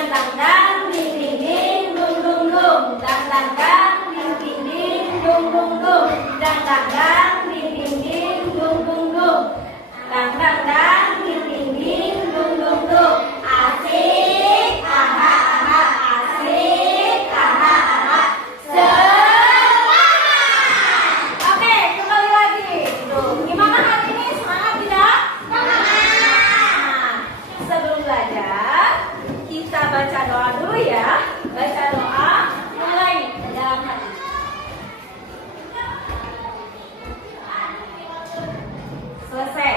Dang dang dang, ding ding ding, dung dung dung. Dang dang dang, ding ding ding, dung dung dung. Dang dang dang, ding ding ding, dung dung dung. Dang dang dang, ding ding ding, dung dung dung. Asik, aha aha, asik, aha aha. Semangat. Oke, kembali lagi. Tuh, gimana hari ini? Semangat tidak? Semangat. Sebelum belajar, kita baca doa dulu ya. Baca doa, mulai dalam hati. Selesai.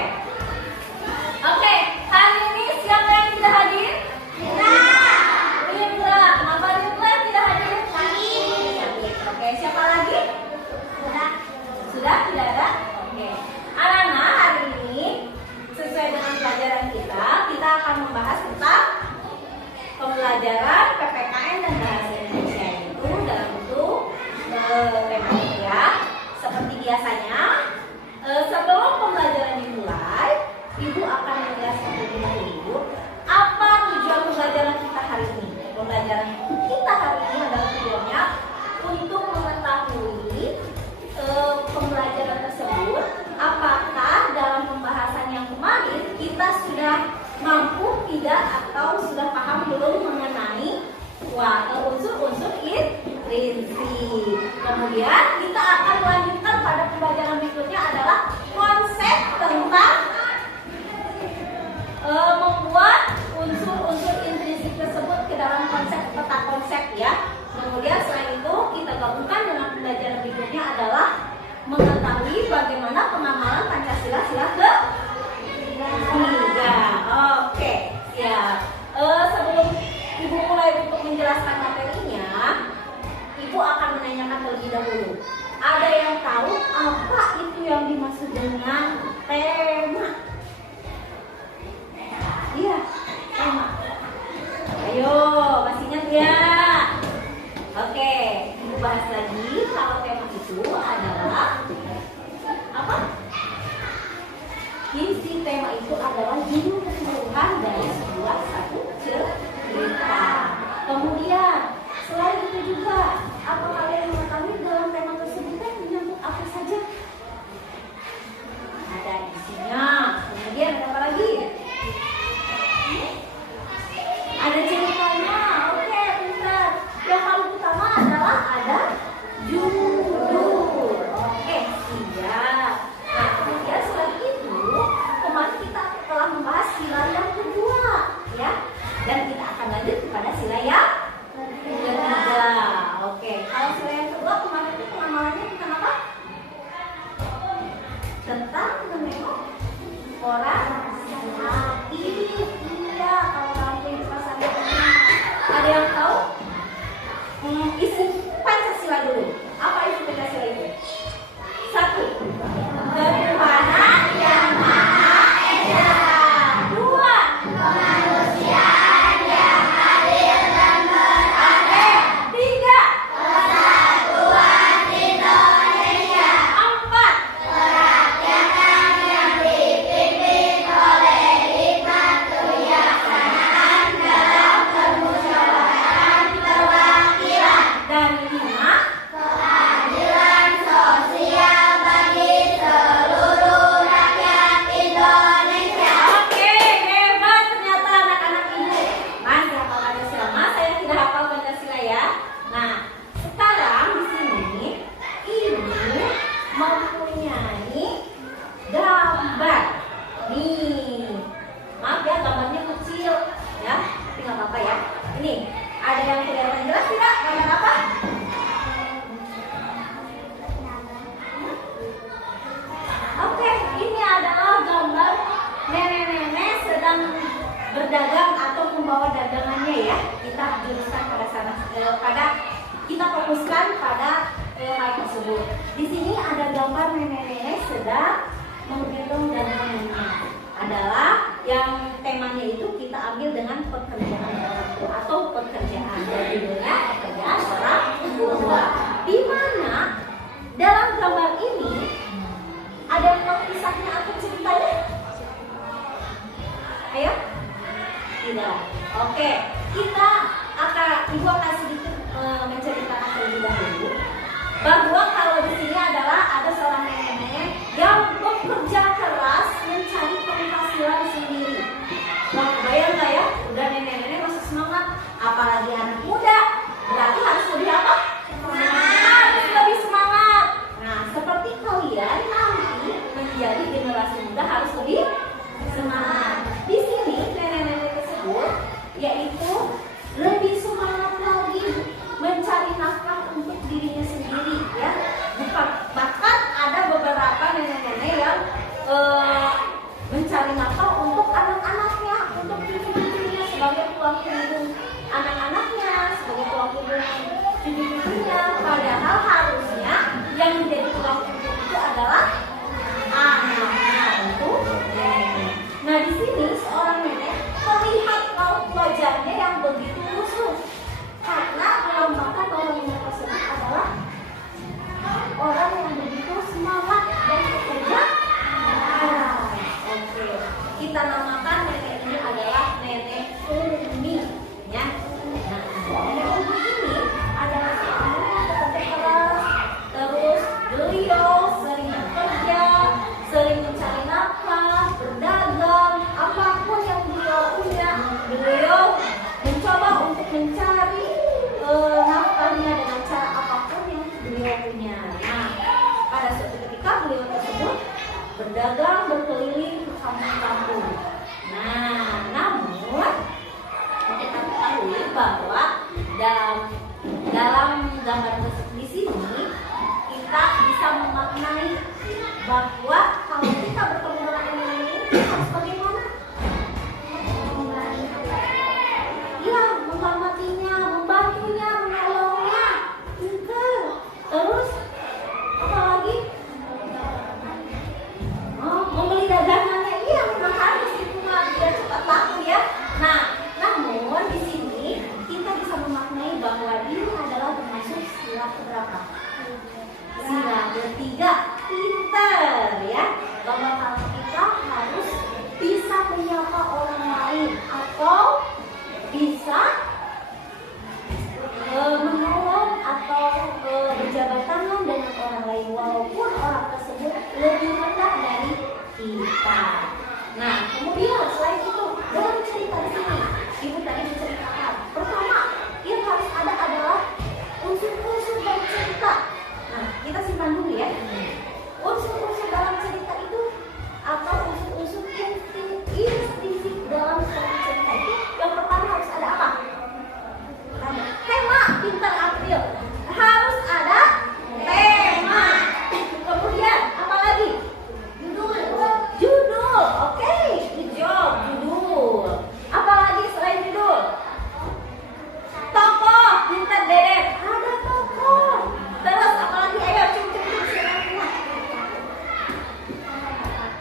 Oke, hari ini siapa yang tidak hadir? Indra. Kenapa Indra tidak hadir? Oke, siapa lagi? Sudah tidak ada? Oke. Anak-anak, hari ini sesuai dengan pelajaran kita akan membahas tentang pembelajaran PPKN dan bahasa Indonesia itu dalam bentuk tematik ya. Seperti biasanya, sebelum pembelajaran dimulai, Ibu akan menjelaskan terlebih dahulu apa tujuan pembelajaran kita hari ini. Pembelajaran kita hari ini adalah tujuannya untuk mengetahui pembelajaran tersebut, apakah dalam pembahasan yang kemarin kita sudah mampu tidak atau sudah paham belum mengenai unsur-unsur intrinsik. Kemudian kita akan melanjutkan pada pembelajaran berikutnya adalah konsep tentang membuat unsur-unsur intrinsik tersebut ke dalam peta konsep ya. Kemudian selain itu kita gabungkan dengan pembelajaran berikutnya adalah mengetahui bagaimana pengamalan Pancasila sila ke-3. Oke, siap. Sebelum Ibu mulai untuk menjelaskan materinya, Ibu akan menanyakan terlebih dahulu. Ada yang tahu apa itu yang dimaksud dengan tema? Iya, tema. Ayo, masih ingat ya? Oke, Ibu bahas lagi. Kalau tema itu adalah apa? Isi tema itu adalah judul keseluruhan dari sebuah satu cerita. Kemudian, selain itu juga, apa kalian mengetahui dalam tema tersebut menyangkut apa saja? Ada isinya. Kemudian ada apa lagi? Ada ceritanya. Oke, pintar. Yang paling utama adalah ada judul. Oke, siap. Nah, kemudian selain itu, kemarin kita telah membahas sila yang kedua, ya. Dan kita akan lanjut kepada sila yang ketiga. Oke, kalau sila yang kedua kemarin itu pengamalannya tentang apa? Tentang menengok orang sakit. Iya, kalau kamu yang pasal ada yang tahu? Isi Pancasila dulu. Apa isi Pancasila itu? 1. Ketuhanan yang Maha Esa. 2. Kemanusiaan yang adil dan beradab. 3. Persatuan Indonesia. 4. Kerakyatan yang dipimpin oleh hikmat kebijaksanaan dalam permusyawaratan perwakilan. Dan 5. Keadilan sosial bagi seluruh rakyat Indonesia. Oke, hebat ternyata anak-anak ini. Masih hafal Pancasila. Mas, saya tidak hafal Pancasila ya. Nah, sekarang di sini Ibu mempunyai gambar. Nih, maaf ya gambarnya kecil ya, tapi nggak apa-apa ya. Ini ada yang kelihatan jelas tidak? Gambar apa? Oke, ini adalah gambar nenek-nenek sedang berdagang atau membawa dagangannya ya. Kita juruskan pada sana, kita fokuskan pada hal tersebut. Di sini ada gambar nenek-nenek sedang menghitung dagangannya. Adalah yang temanya itu kita ambil dengan pekerjaan orang tua atau pekerjaan. Judulnya pekerjaan orang tua. Di mana dalam gambar ini ada yang tahu kisahnya atau ceritanya? Ayo? Tidak. Oke. Ibu akan sedikit menceritakan terlebih dahulu bahwa kalau di sini adalah ada seorang nenek yang bekerja keras mencari penghasilan sendiri. Wah, bayang nggak ya? Udah nenek-nenek masih semangat, apalagi anak muda, berarti harus lebih apa? Harus lebih semangat. Nah, seperti kalian nanti menjadi generasi muda harus lebih semangat. Di sini nenek-nenek tersebut yaitu lebih semangat lagi mencari nafkah untuk dirinya sendiri, ya. Bahkan ada beberapa nenek-nenek yang mencari nafkah untuk anak-anaknya, untuk cucu-cucunya sebagai tulang punggung anak-anaknya, sebagai tulang punggung cucu-cucunya. Padahal harusnya yang menjadi tulang punggung itu adalah anaknya, itu nenek. Nah, di sini seorang nenek melihat raut wajahnya yang begitu lusuh karena melambangkan bahwa nenek tersebut adalah orang yang begitu semangat dan bekerja. Oke, kita namakan nenek ini adalah nenek Umi, ya. Nah, nenek Umi ini adalah seorang yang bekerja keras, terus beliau sering bekerja, sering mencari nafkah, berdagang, apapun yang beliau punya, beliau mencoba untuk mencari nafkahnya dengan cara apapun yang beliau punya. Nah, pada suatu ketika beliau tersebut berdagang berkeliling ke kampung-kampung. Nah, namun kita ketahui bahwa dalam gambar di sini kita bisa memaknai bahwa kalau kita bertemu dengan nenek ini harus bagaimana? Ya, menghormatinya, membantunya, menolongnya. Terus apa lagi? Membeli dagangannya. Iya, memang harus itu mah biar cepat laku, ya. Nah, namun di sini kita bisa memaknai bahwa ini adalah termasuk sila keberapa? Sila ketiga, pintar, ya. Bahwa kalau kita harus bisa menyapa orang lain atau bisa menolong atau berjabat tangan dengan orang lain walaupun orang tersebut lebih rendah dari kita. Nah, kemudian selain itu dalam cerita di sini ibu tadi menceritakan pertama yang harus ada adalah unsur-unsur dalam cerita. Nah, kita simpan dulu, ya. Unsur-unsur dalam cerita itu atau unsur-unsur instinsi dalam suatu cerita itu yang pertama harus ada apa? Tema, pintar April. Harus ada tema. Kemudian apa lagi? Judul. Oke, good job. Judul. Apa lagi selain judul? Tokoh, pintar Deden. Ada tokoh. Terus apa lagi? Ayo cek.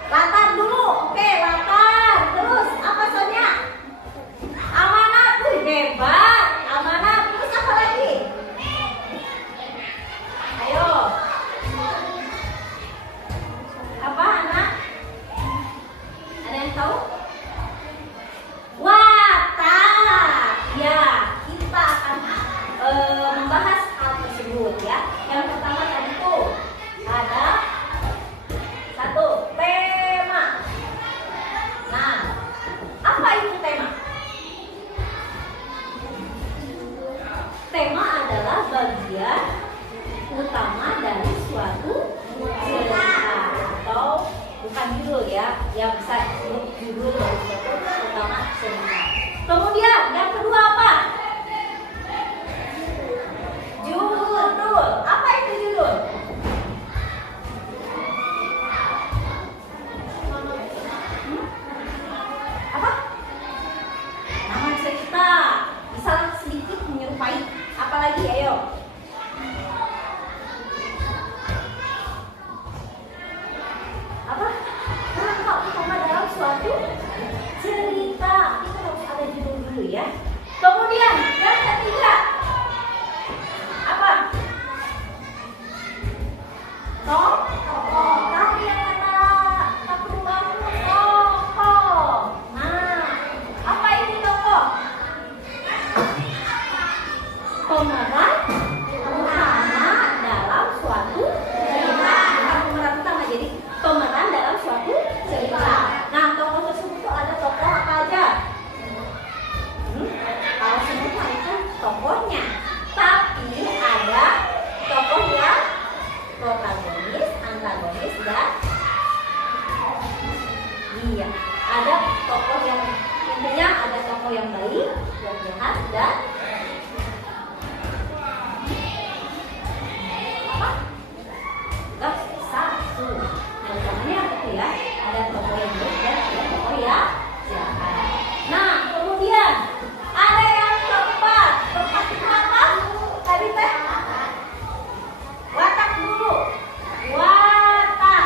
Latar dulu. Oke, latar. Terus apa Sonya? Amanat. Hebat. Amanat. Terus apa lagi? Ayo. Apa anak? Ada yang tahu? Watak. Ya, kita akan membahas hal tersebut, ya. Yang pertama tadi tuh ada satu tema. Nah, apa itu tema? Tema adalah bagian utama dari suatu cerita atau bukan judul, ya, yang bisa disebut judul dari suatu utama cerita. Kemudian yang kedua apa? Judul. Apa itu judul? Apa? Nama cerita. Bisa sedikit menyerupai. Apalagi, ayo. Apa? Rangka utama dalam suatu cerita. Itu harus ada judul dulu, ya. Kemudian yang ketiga apa? Tokoh. Tadi yang kata kamu tokoh. Nah, apa ini tokoh? pemeran utama dalam suatu cerita. Bukan pemeran utama, jadi pemeran dalam suatu cerita. Nah, tokoh tersebut tuh ada tokoh apa aja? Kalau semua itu tokohnya, tapi ada tokoh yang protagonis, antagonis, dan iya, ada tokoh yang intinya ada tokoh yang baik, yang jahat, dan apa? Enggak, satu. Nah, namanya apa tuh ya? Ada tokoh yang baik dan ada tokoh yang jahat. Nah, kemudian ada yang keempat. Keempat itu apa? Tadi teh watak dulu. Watak.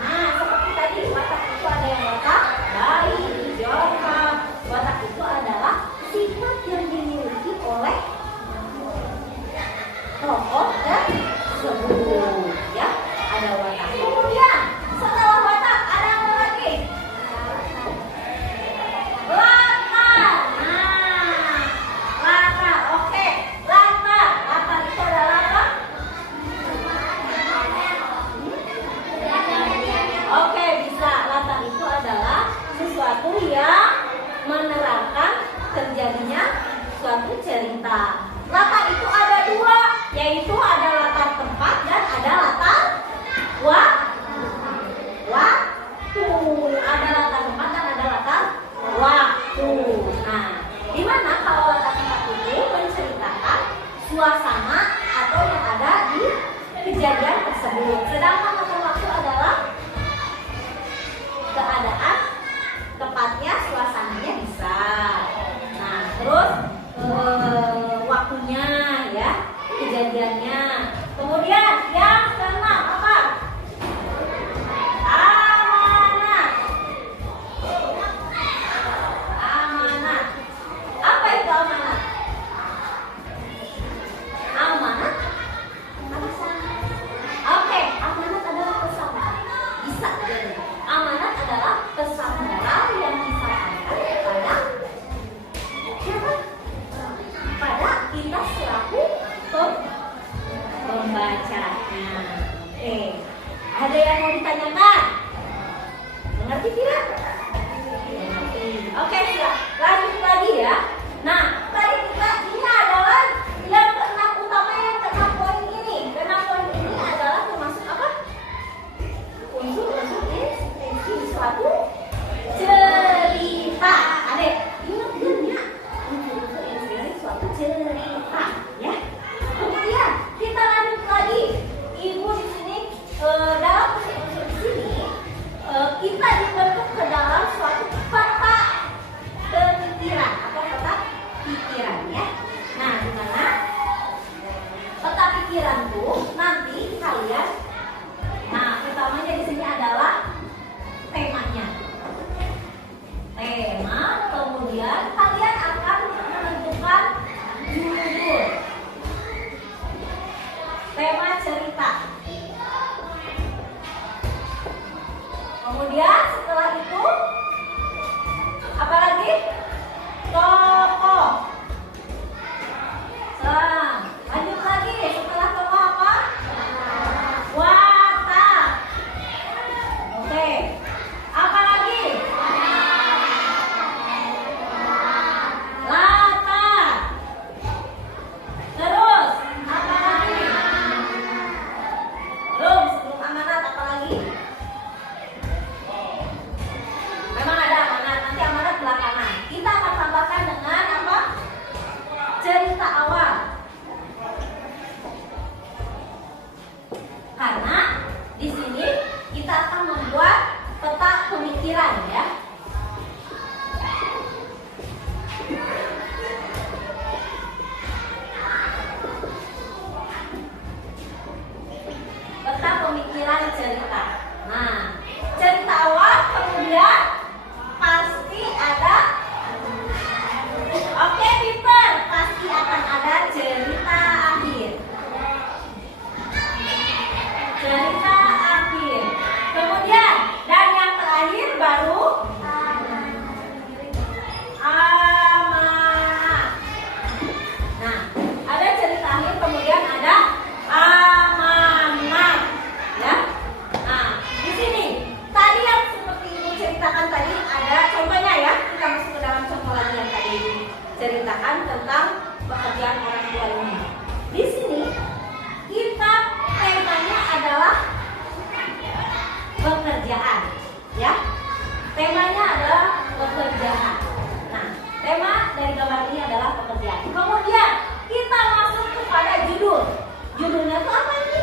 Nah, seperti tadi watak itu ada yang watak baik, jahat. Watak itu adalah sifat yang dimiliki oleh tokoh tersebut. Ya, ada watak. Kemudian setelah watak ada apa lagi? Latar. Nah, latar. Oke, latar. Latar itu adalah apa? Oke, bisa. Latar itu adalah sesuatu yang menerangkan terjadinya suatu cerita. Latar itu ada dua, yaitu ada latar tempat dan ada latar waktu. Ada latar tempat dan ada latar waktu. Nah, di mana kalau latar tempat itu menceritakan suasana atau yang ada di kejadian tersebut. Sedangkan latar waktu adalah keadaan, tepatnya suasananya bisa. Nah, terus waktunya ya, kejadiannya. Kemudian yang keenam apa? Amanat. Amanat. Apa itu amanat? Amanat? Apa sih? Oke, amanat adalah pesan. Bisa jadi. Amanat adalah pesan moral yang disampaikan kepada siapa? Pada kita selaku pembacanya. Ada yang mau ditanyakan? Mengerti tidak? Oke, siap. Lanjut lagi ya. Nah, tadi kita ini adalah yang keenam utama, yang keenam poin ini. Keenam poin ini adalah termasuk apa? Unsur-unsur eksistensi suatu cerita. Adek, ingat ya? Unsur-unsur eksistensi suatu cerita, ya. Kemudian kita lanjut lagi. Ibu di sini dalam unsur-unsur di sini kita dibentuk ke dalam suatu peta pemikiran atau peta pikiran, ya. Nah, di mana peta pikiran tuh nanti kalian, nah utamanya di sini adalah temanya. Tema, kemudian kalian akan menentukan judul tema cerita. Kemudian setelah itu apa lagi? Tokoh. Lanjut lagi, setelah tokoh apa? pengertian. Kemudian kita masuk kepada judul. Judulnya itu apa ini?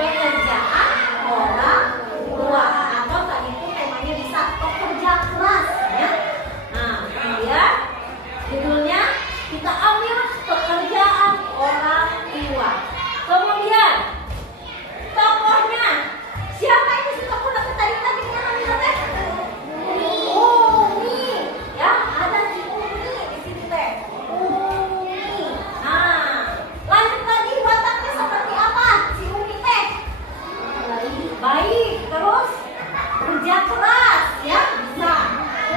Pekerjaan orang tua, atau tadi itu temanya bisa pekerja keras ya. Nah, kemudian judulnya kita ambil pekerjaan orang tua. Kemudian tokohnya siapa ini si tokoh tadi namanya teh? Umi, ya ada si Umi di sini teh. Umi. Nah, lanjut lagi wataknya seperti apa si Umi teh? Baik, terus kerja keras ya bisa.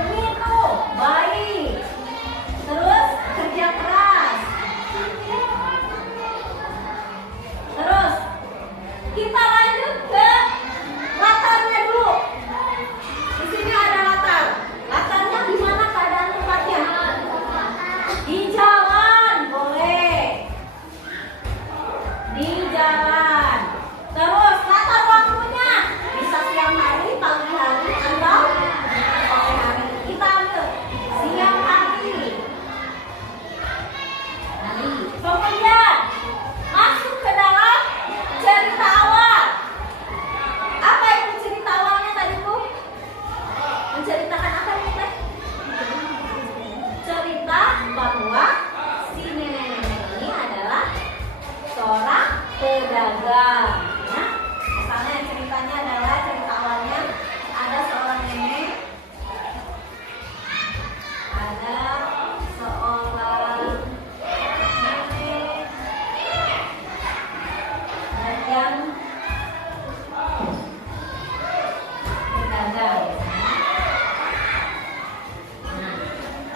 Umi itu baik, terus kerja keras. Terus kita lanjut ke latarnya dulu. Di sini ada latar. Latarnya di mana keadaan tempatnya? Di jalan, boleh. Di jalan. Terus latar waktunya bisa siang hari, pagi hari, atau sore hari. Kita ambil siang hari. Kemudian masuk ke dalam cerita awal. Apa itu cerita awalnya tadi tuh? Menceritakan apa itu teh? Cerita bahwa si nenek-nenek ini adalah seorang pedagang. Ya. Misalnya ceritanya adalah cerita awalnya ada seorang nenek, ada seorang yang pedagang. Nah,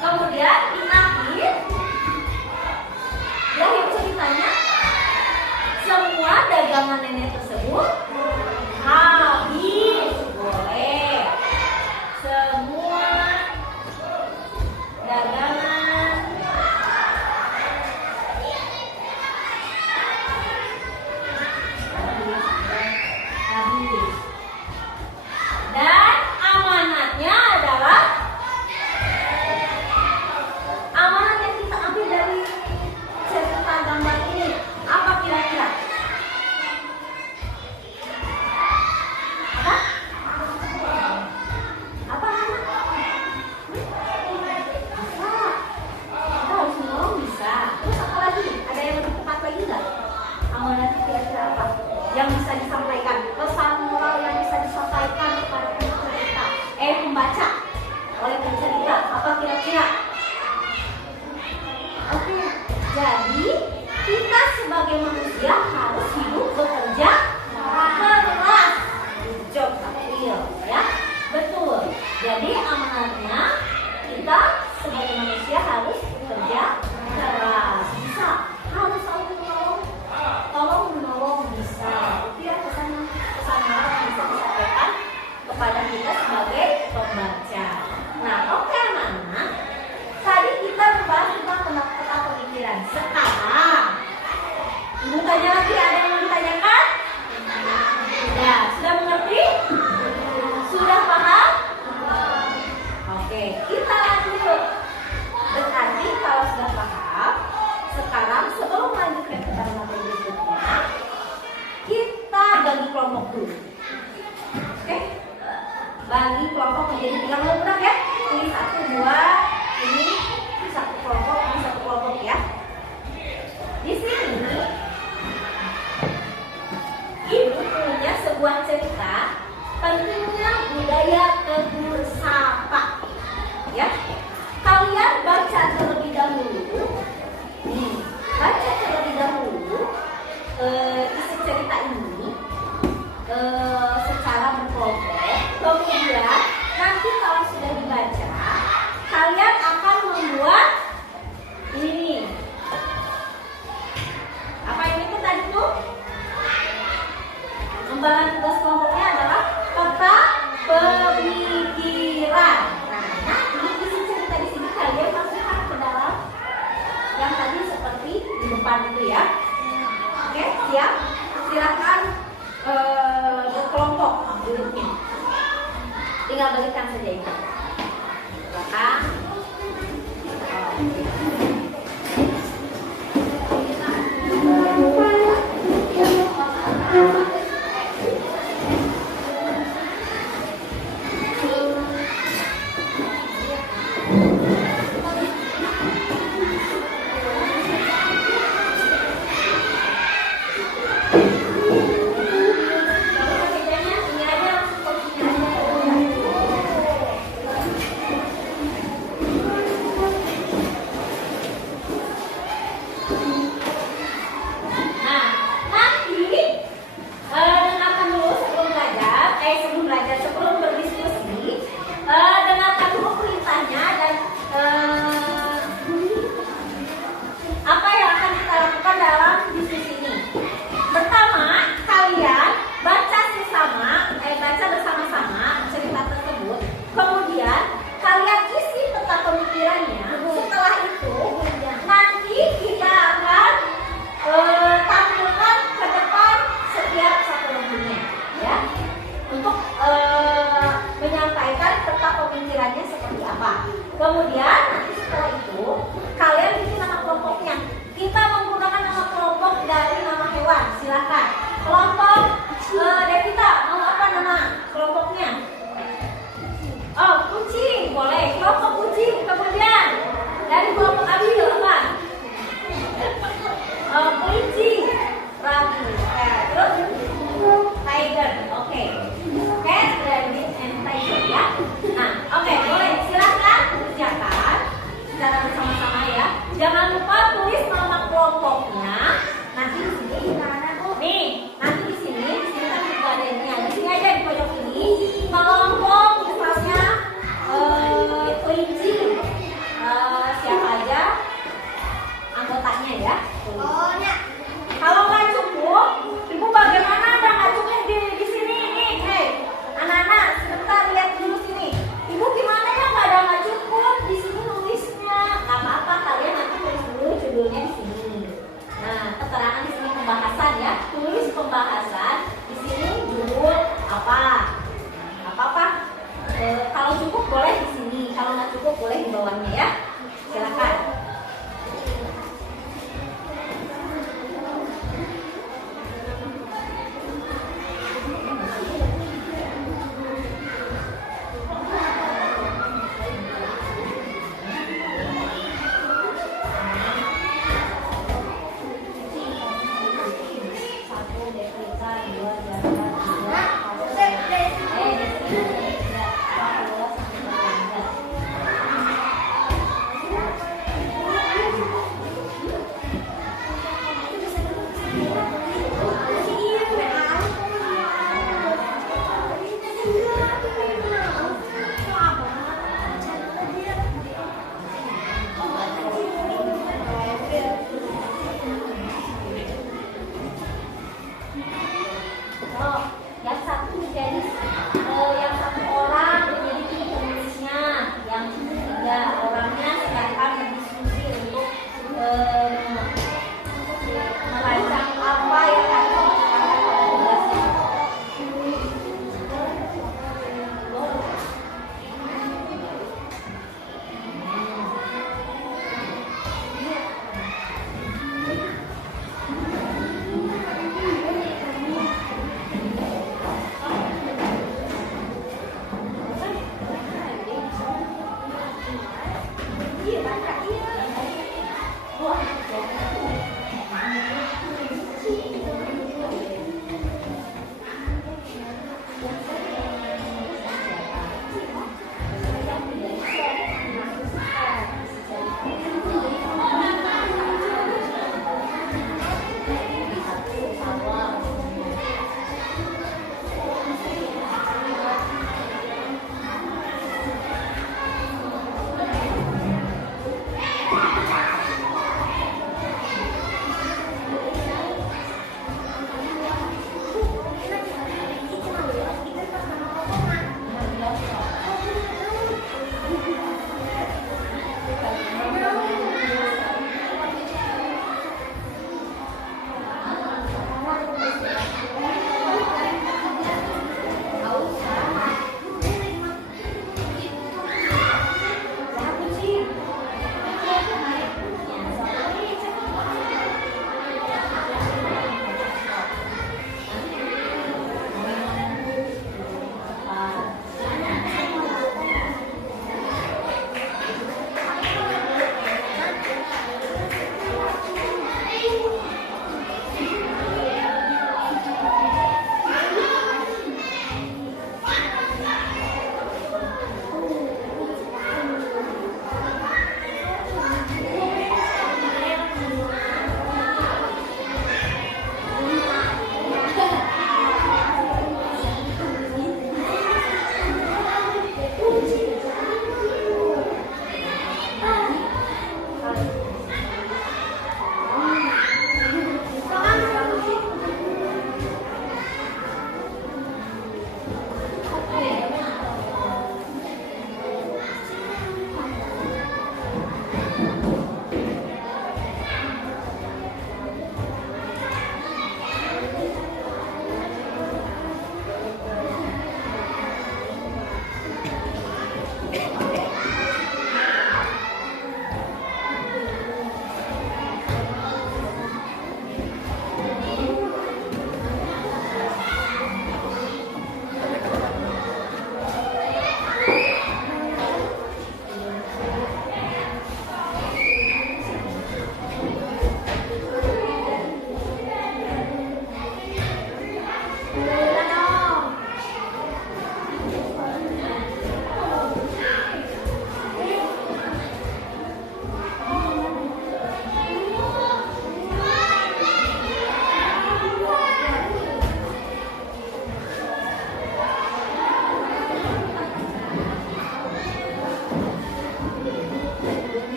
kemudian di akhir ceritanya semua dagangan nenek tersebut habis, boleh. Semua dagangan habis. Dan amanatnya adalah amanat yang kita ambil dari cerita gambar ini. Apa kira-kira? Apa? Apa amanat? Bisa. Kita harus menolong, bisa. Terus apa lagi? Ada yang lebih tepat lagi nggak? Amanatnya kira-kira apa? Yang bisa disampaikan, pesan moral yang bisa disampaikan kepada pencerita, pembaca oleh pencerita, apa kira-kira? Oke, jadi kita sebagai manusia harus hidup bekerja keras. Job April, ya, betul. Jadi amanatnya kita sebagai manusia harus bekerja keras. Bisa, harus selalu menolong. Tolong menolong bisa. Itu ya pesan moral yang bisa disampaikan kepada kita sebagai pembaca. Nah, oke anak-anak. Tadi kita membahas tentang pendapat pemikiran. Sekarang Ibu tanya lagi, ada yang mau ditanyakan? Ya, sudah mengerti? Sudah paham? Oke, kita lanjut. Berarti kalau sudah paham, sekarang sebelum lanjut ke materi berikutnya, kita bagi kelompok dulu. Oke? Bagi kelompok menjadi 3 kelompok ya. Ini 1, 2, ini 1 kelompok, ini 1 kelompok ya. Di sini Ibu punya sebuah cerita pentingnya budaya tegur sapa. Ya, kalian baca terlebih dahulu. Baca terlebih dahulu isi cerita ini secara berkelompok. Kemudian nanti kalau sudah dibaca, kalian akan membuat ini. Apa ini tuh tadi tuh? Kembangan tugas kelompoknya adalah peta pemikiran. Nah, nanti isi cerita di sini kalian masukkan ke dalam yang tadi seperti di depan itu ya. Oke, siap? Silakan berkelompok duduknya. Tinggal balikan saja ini. Silakan.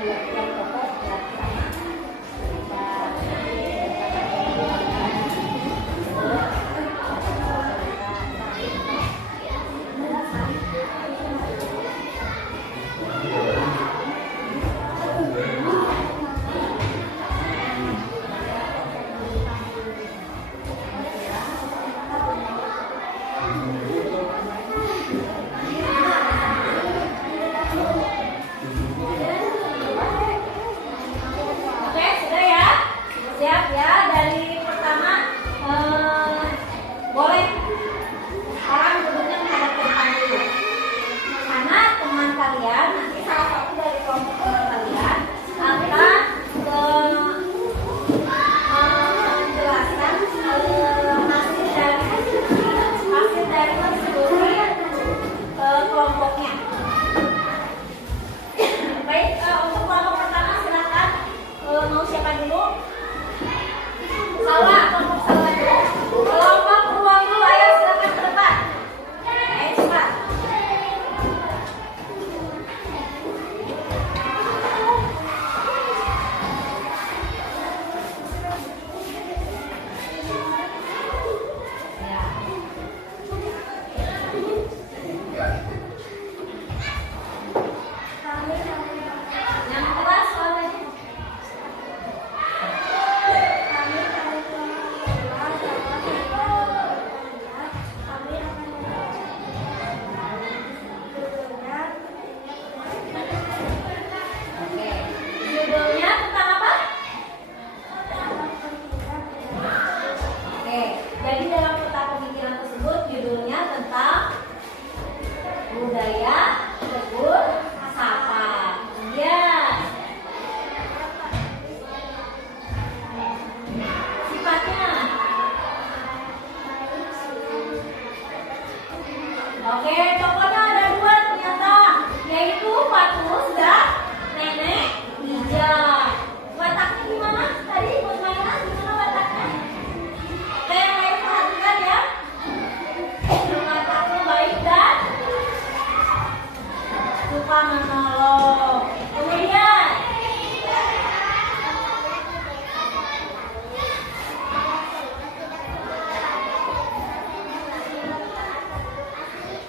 yang tokoh gerak sama. Oke, sudah ya? Siap ya? Dari pertama, boleh sekarang duduknya menghadap ke depan dulu. Karena teman kalian, nanti salah satu dari kelompok teman kalian akan menjelaskan hasil dari tersebut kelompoknya. Baik, untuk kelompok pertama silakan. Mau siapa dulu? Salwa, kelompok Salwa dulu. Kelompok Ruang dulu, ayo silakan ke depan. Ayo cepat. Ya. Yang kelas soalnya. Oke. Judulnya tentang apa? Oke. Jadi dalam peta pemikiran tersebut judulnya tentang budaya tegur sapa. Kemudian sifatnya. Oke, tokohnya ada dua ternyata, yaitu Patus dan Nenek Ija. Wataknya gimana? Tadi buat mainan gimana wataknya? Oke, yang lain perhatikan ya. Wataknya baik dan suka menolong. Kemudian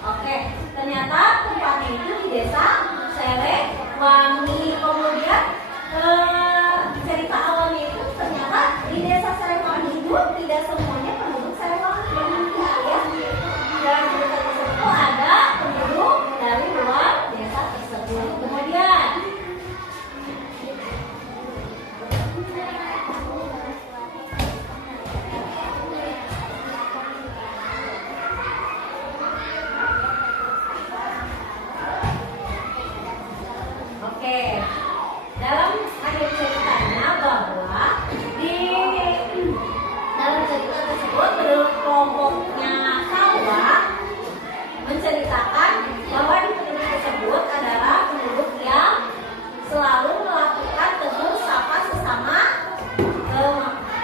oke, ternyata tempatnya itu di desa Serengwangi. Kemudian cerita awalnya itu ternyata di desa Serengwangi itu tidak semuanya penduduk Serengwangi ya. Dan cerita tersebut ada penduduk dari luar desa tersebut. Kemudian oke, dalam akhir ceritanya bahwa di dalam cerita tersebut kelompoknya Salwa menceritakan bahwa di penduduk tersebut adalah penduduk yang selalu melakukan tegur sapa sesama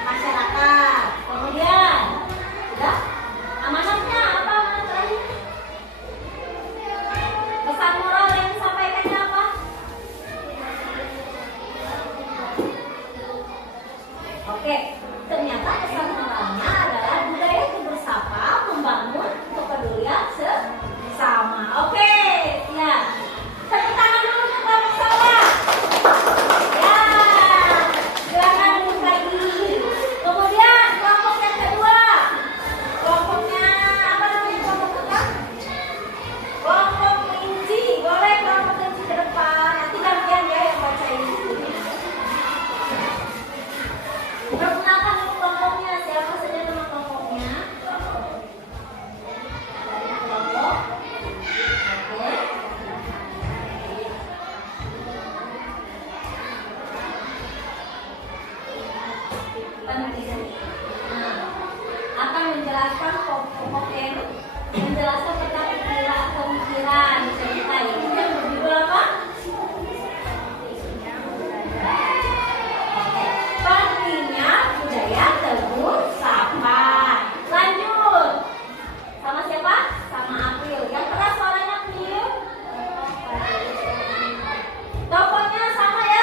masyarakat. Kemudian sudah amanatnya apa amanat terakhir? Pesan moral yang disampaikannya apa? Oke, ternyata pesan moralnya adalah budaya tegur sapa membangun kepedulian sesama. Oke, ya. Tepuk tangan dulu untuk kelompok Salwa. Ya, silakan duduk lagi. Kemudian kelompok yang kedua, kelompoknya apa namanya kelompok kedua? Kelompok kelinci. Boleh kelompok kelinci ke depan. Nanti gantian ya yang bacain bukunya. Perkenalkan dulu kelompoknya, siapa saja nama kelompoknya? Dari kelompok. Oke. Penting. Nah, akan menjelaskan pokok yang menjelaskan tentang pemikiran cerita ini yang berjudul apa? Pentingnya budaya tegur sapa. Lanjut. Sama siapa? Sama April. Yang keras suaranya April. Tokohnya sama ya,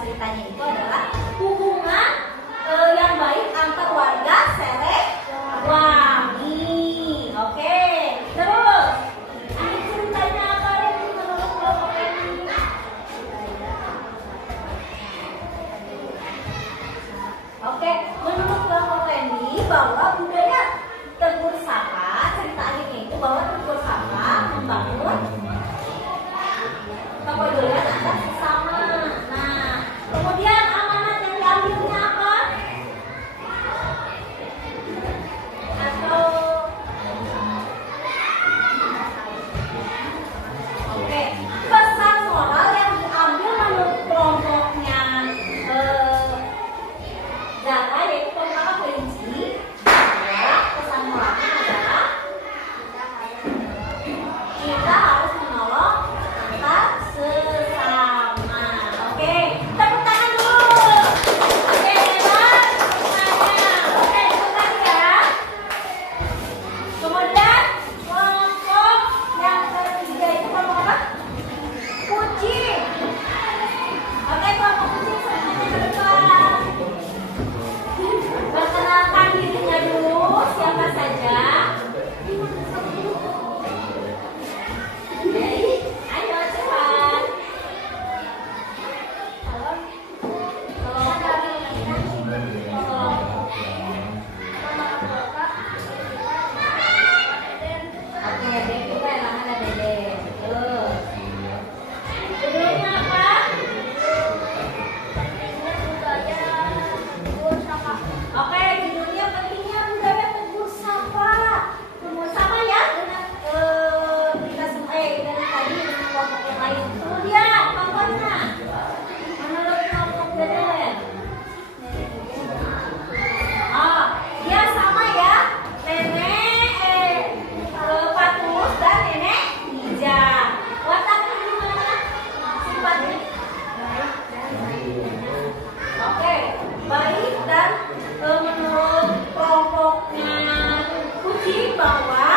ceritanya itu adalah hubungan yang baik antar warga Selewangi. Oke, terus ini ceritanya apa nih menurut kelompok ini? Oke, menurut kelompok ini bahwa budaya tegur sapa, cerita akhirnya itu bahwa tegur sapa membangun kepedulian antar sesama. Nah, kemudian amanat yang diambilnya apa? Atau oke, pesan moral yang diambil menurut kelompoknya Zara, yaitu kelompok kelinci. Pesan moralnya adalah kita harus menolong antar sesama. Oke, tepuk tangan dulu. Oke, hebat semuanya. Oke, dengar ya. Kemudian kelompok yang ketiga itu kelompok apa? Kucing. Oke, kelompok kucing semuanya ke depan. Perkenalkan dirinya dulu, siapa saja? Ayo cepat. Oke, Dek juga yang ada Dede. Judulnya apa? Oke, judulnya pentingnya budaya tegur sapa. Sama ya dengan kita semua dengan tadi dengan kelompok yang lain. Kemudian contohnya menurut kelompok Deden. Dia sama ya, nenek Patus dan nenek Hija. Wataknya gimana? Sifatnya? Oke, baik dan menurut kelompoknya kucing bahwa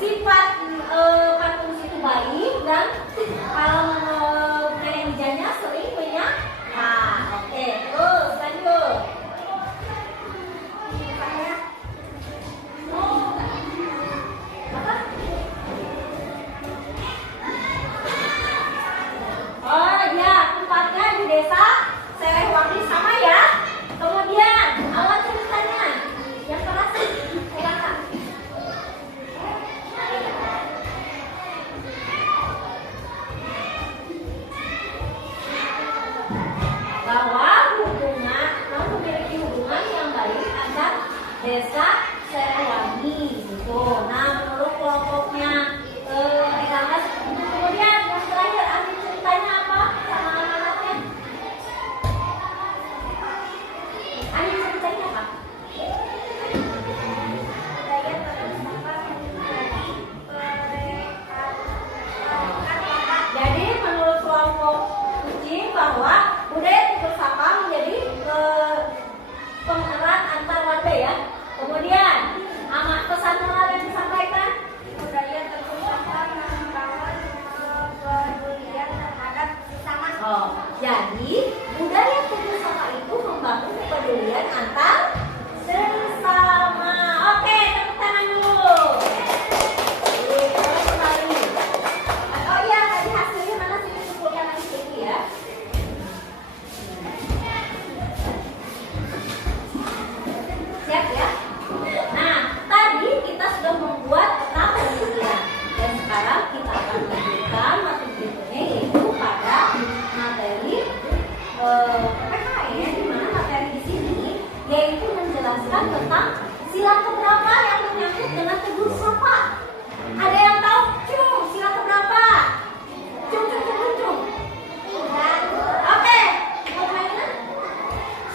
sifat Patus itu baik dan kalau menurut nenek Hijanya sering menyakal. Oke, terus lanjut. Oh ya, tempatnya di desa Selewangi sama ya. Kemudian awal ceritanya yang keras silakan. Bahwa memiliki hubungan yang baik antar desa Selewangi gitu. Nah, menurut kelompoknya kemudian yang terakhir arti ceritanya apa sama anak-anaknya? Arti ceritanya apa? Jadi menurut kelompok kucing bahwa budaya tegur sapa menjadi pengerat antar warga ya. Kemudian pesan moral yang disampaikan budaya tegur sapa membangun kepedulian terhadap sesama. Jadi budaya tegur sapa itu membangun kepedulian antar sesama. Oke, tepuk tangan dulu. Oh iya, tadi hasilnya mana sih? Kumpulkan lagi sedikit ya. Siap ya? Nah, tadi kita sudah membuat peta penelitian dan sekarang kita akan lanjutkan materi berikutnya yaitu pada materi PPKN, di mana materi di sini yaitu menjelaskan tentang sila keberapa yang menyangkut dengan tegur sapa. Ada yang tahu? Cung, sila keberapa? Cung. Oke, mau mainan?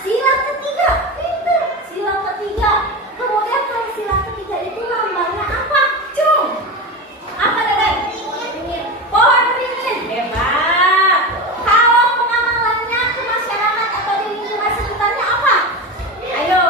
Sila ketiga, pinter. Sila ketiga. Kemudian kalau sila ketiga itu lambangnya apa? Cung. Apa Dede? Pohon beringin. Hebat. Kalau pengamalannya ke masyarakat atau di lingkungan sekitarnya apa? Ayo.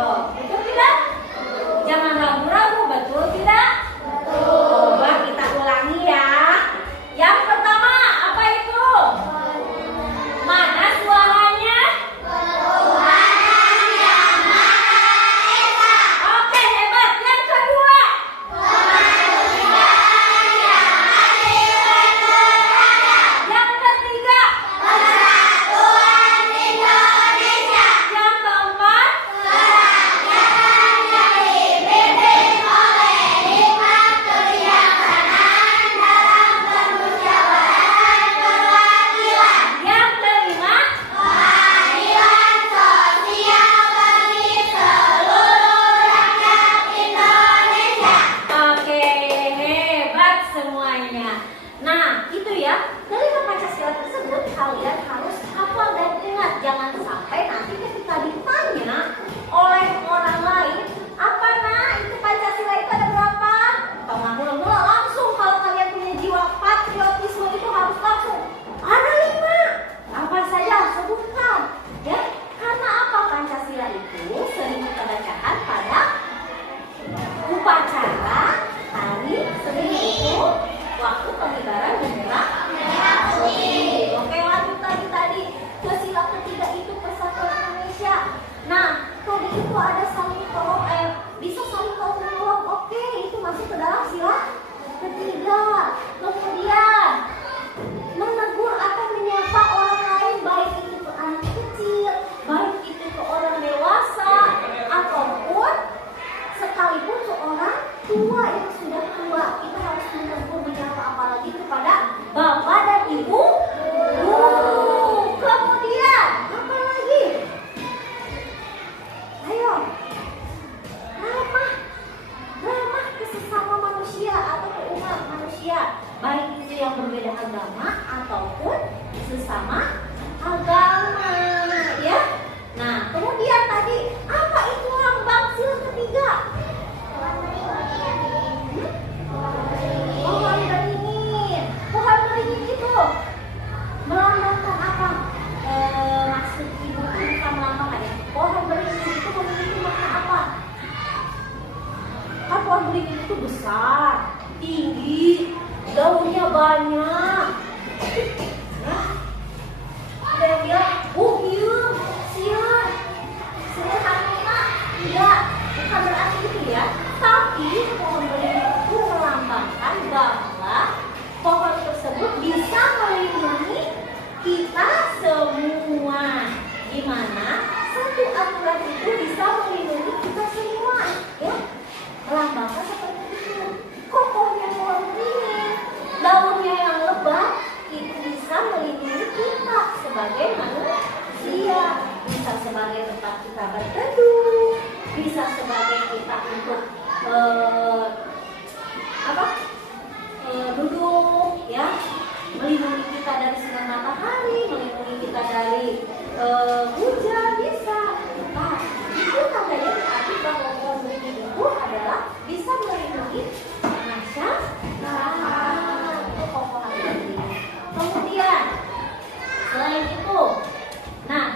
Ayo, betul tidak? Jangan ragu-ragu, betul tidak? Coba kita ulangi ya. Yang pertama, apa itu? Mana suaranya? Oke, hebat. Yang kedua. Yang ketiga. Yang keempat. Yang kelima. Oke, hebat semuanya. Nah, itu ya. Dari Pancasila tersebut kalian harus hafal dan ingat. Jangan sampai nanti ketika ditanya oleh orang lain, apa itu Pancasila itu ada berapa? Tengah mula-mula langsung kalau kalian punya jiwa patriotisme itu harus langsung. Ada 5. Apa saja sebutkan. Ya, karena apa Pancasila itu sering kita bacakan pada upacara hari Senin itu waktu pengibaran bendera merah. Oke, lanjut tadi ke sila ketiga itu persatuan Indonesia. Nah, tadi itu ada saling tolong, bisa saling tolong menolong. Oke, itu masuk ke dalam sila ketiga. Kemudian menegur atau menyapa orang lain, baik itu ke anak kecil, baik itu ke orang dewasa, ataupun sekalipun seorang tua yang sudah tua, kita harus menegur menyapa, apalagi kepada bapak dan ibu guru. Kemudian apa lagi? Ayo, ramah ke sesama manusia atau ke umat manusia, baik itu yang berbeda agama ataupun sesama agama, ya. Nah, kemudian tadi apa itu lambang sila ketiga? Pohon beringin. Pohon beringin itu melambangkan apa? Maksud ibu itu bukan melambangkan ya. Pohon beringin itu memiliki makna apa? Kan pohon beringin itu besar, tinggi, daunnya banyak. Ya. Ada yang bilang, iya, sian. Sederhana, tidak, bukan berarti itu ya. Tapi pohon beringin itu melambangkan bahwa pohon tersebut bisa melindungi kita semua. Di mana satu aturan itu bisa melindungi kita semua, ya. Melambangkan seperti itu. Kokohnya pohon beringin, daunnya yang lebat, itu bisa melindungi kita sebagai manusia. Bisa sebagai tempat kita berteduh, bisa sebagai kita untuk duduk, ya, melindungi kita dari sinar matahari, melindungi kita dari hujan, bisa. Nah, itu tandanya berarti bahwa pohon beringin itu adalah bisa melindungi masyarakat. Itu pohon beringin. Kemudian selain itu, nah,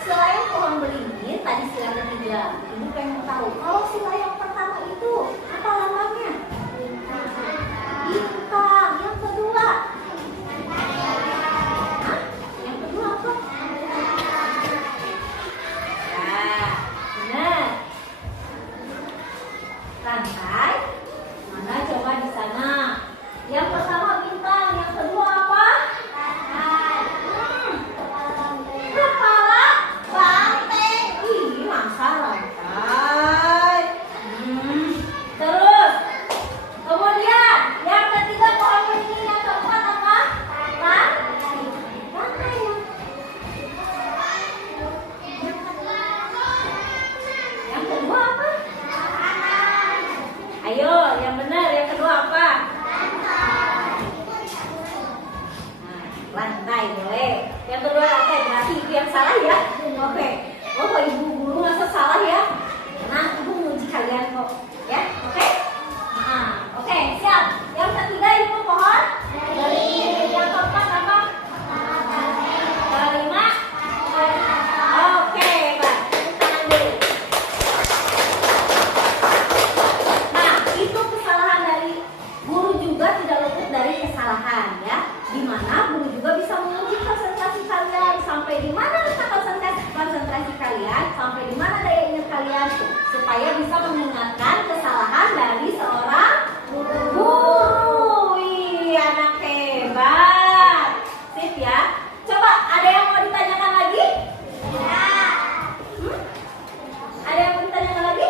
selain pohon beringin tadi sila ketiga, ibu pengen tahu kalau sila yang pertama itu apa lambangnya? Bintang. Yang kedua? Hah? Yang kedua apa? Nah, benar. Rantai. Mana coba di sana? Yang pertama bintang, yang kedua apa? Kepala banteng. Ih, masa rantai. Terus. Kemudian yang ketiga pohon beringin, yang keempat apa? Rantai. Yang kedua apa? Ayo, yang benar. Yang kedua apa? Nah, lantai boleh. Yang kedua lantai, berarti itu yang salah ya. Oke. Oh, ibu guru masa salah ya? Nah, ibu menguji kalian kok. Ya, oke? Nah, oke, siap. Yang ketiga ibu pohon beringin. Yang keempat apa? Kelima. Oke, Pak. Tepuk tangan dulu. kalian, sampai di mana daya ingat kalian, supaya bisa mengingatkan kesalahan dari seorang guru. Wih, anak hebat. Sip ya. Coba ada yang mau ditanyakan lagi? Ya. Ada yang mau ditanyakan lagi?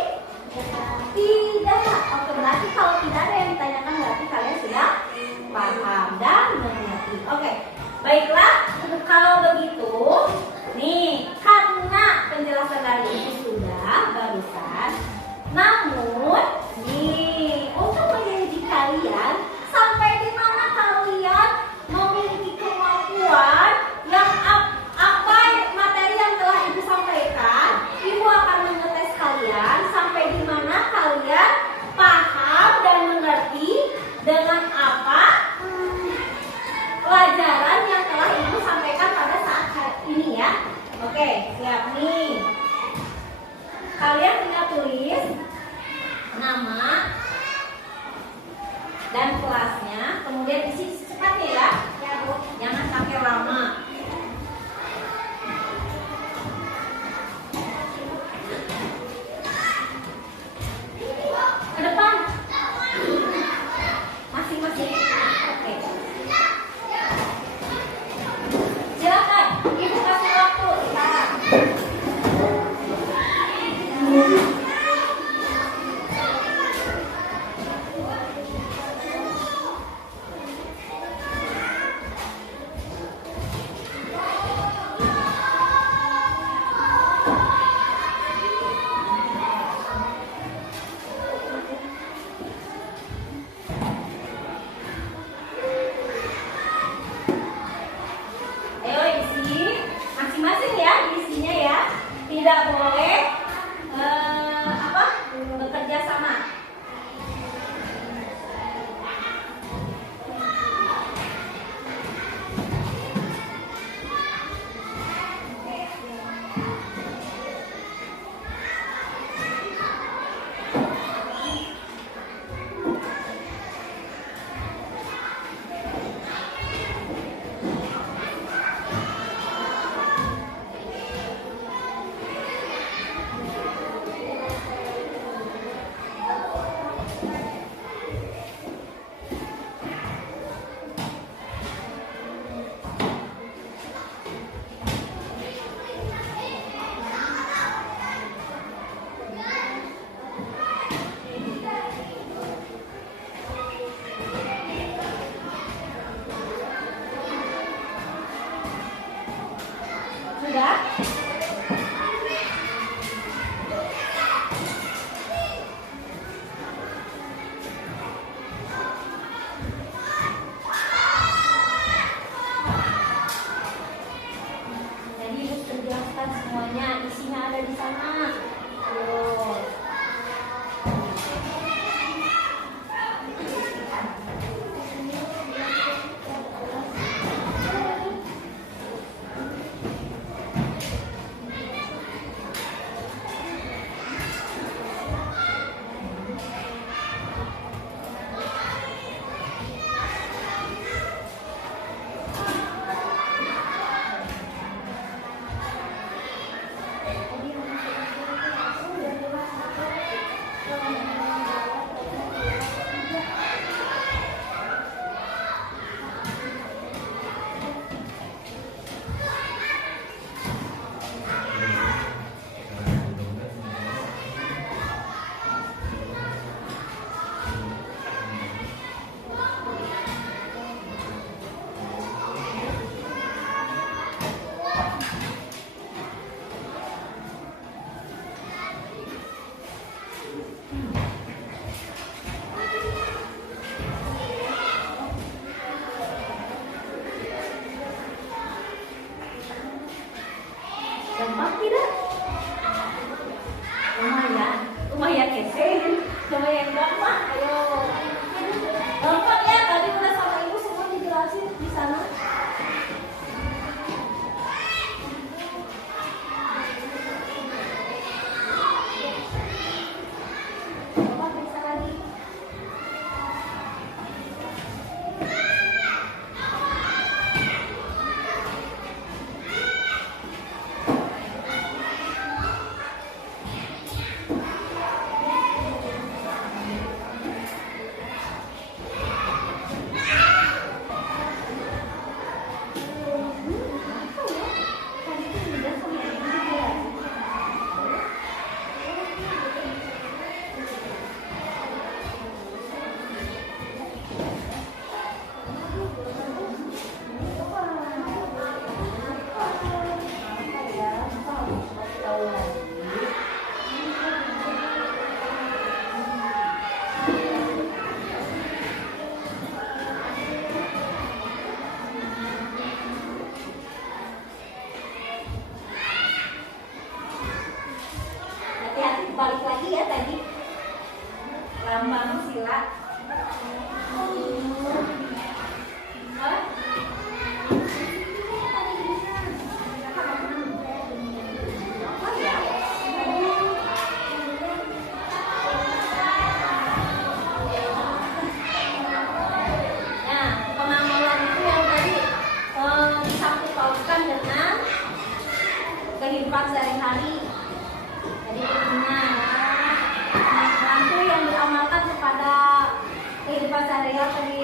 Tidak. Oke, berarti kalau tidak ada yang ditanyakan berarti kalian sudah paham dan mengerti. Oke, baiklah. Kalau begitu, nih karena penjelasan dari Ibu sudah barusan, namun nih untuk mendidik kalian sampai di mana kalian memiliki kemampuan yang apa materi yang telah Ibu sampaikan, Ibu akan mengetes kalian sampai di mana kalian paham dan mengerti dengan apa pelajaran yang telah Ibu sampaikan pada saat ini ya. Oke, siap nih. Kalian tinggal tulis nama dan kelasnya, kemudian isi secepatnya ya. Ya, Bu. Jangan pakai lama. Ke depan. Masing-masing. Oke. Silakan, Ibu kasih waktu sekarang. Ayo isi masing-masing ya, isinya ya. Tidak boleh bekerja sama. Sudah? Jadi Ibu sudah jelaskan semuanya, isinya ada di sana. Tuh. Gampang tidak? Lumayan kece, lumayan gampang. Ayo, gampang ya. Tadi udah sama Ibu semua dijelasin di sana. Coba bisa lagi. kehidupan sehari-hari. Jadi lampu yang diamalkan kepada kehidupan sehari-hari.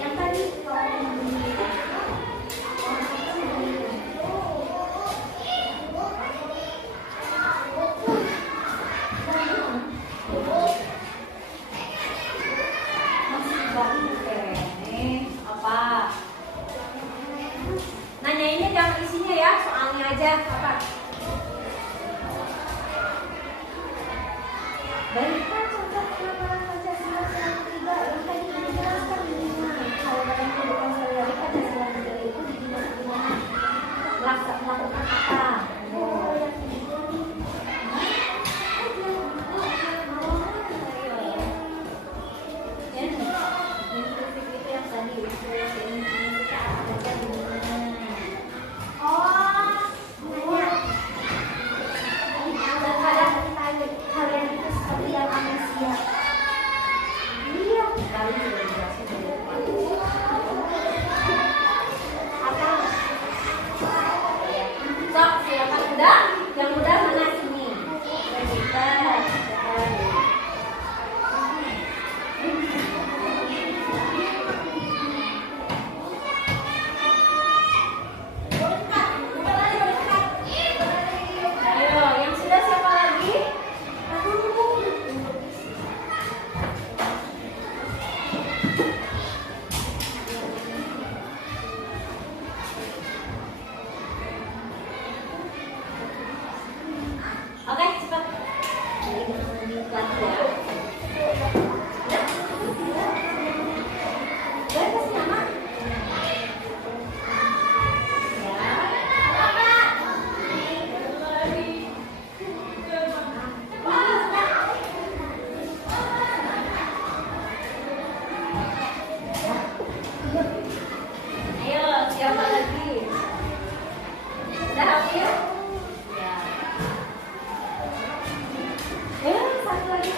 Yang tadi apa? Nanyainnya jangan isinya ya, soalnya aja apa? Berikan contoh penerapan Pancasila yang ketiga yang tadi dijelaskan di mana? Kalau dalam kehidupan sehari-hari Pancasila ketiga itu digunakan melakukan apa? Yang mudah mana sini? Ayo, yang sudah siapa lagi? Oke, cepat. Ayo, siapa lagi? Udah hampir? Satu lagi.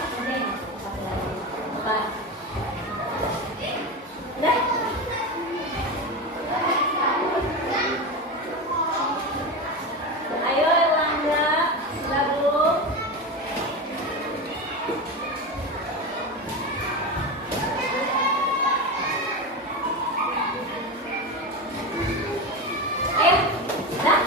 Apa? Udah? Ayo Elangga, sudah belum? Ayo, udah?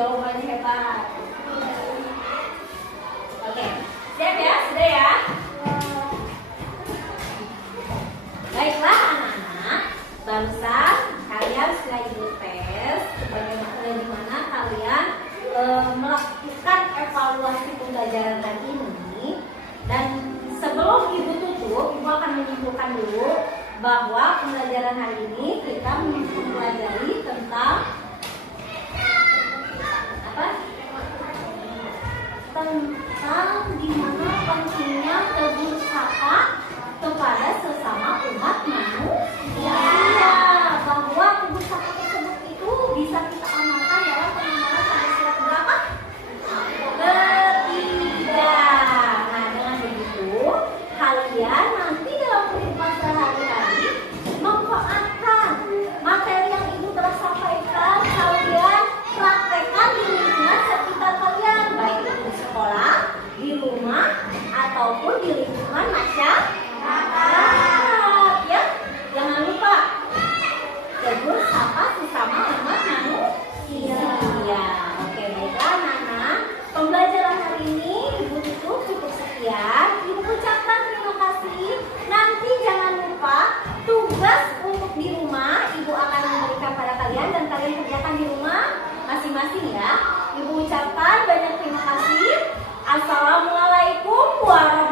Jawabannya hebat. Oke, siap ya? Sudah ya? Baiklah anak-anak, barusan kalian setelah ibu tes, bagaimana kalian melakukan evaluasi pembelajaran hari ini. Dan sebelum ibu tutup, ibu akan menyimpulkan dulu bahwa pembelajaran hari ini kita mempelajari tentang tentang dimana pentingnya kebersama kepada sesama umat manusia, bahwa kebersamaan masing-masing ya. Ibu ucapkan banyak terima kasih. Assalamualaikum warahmatullahi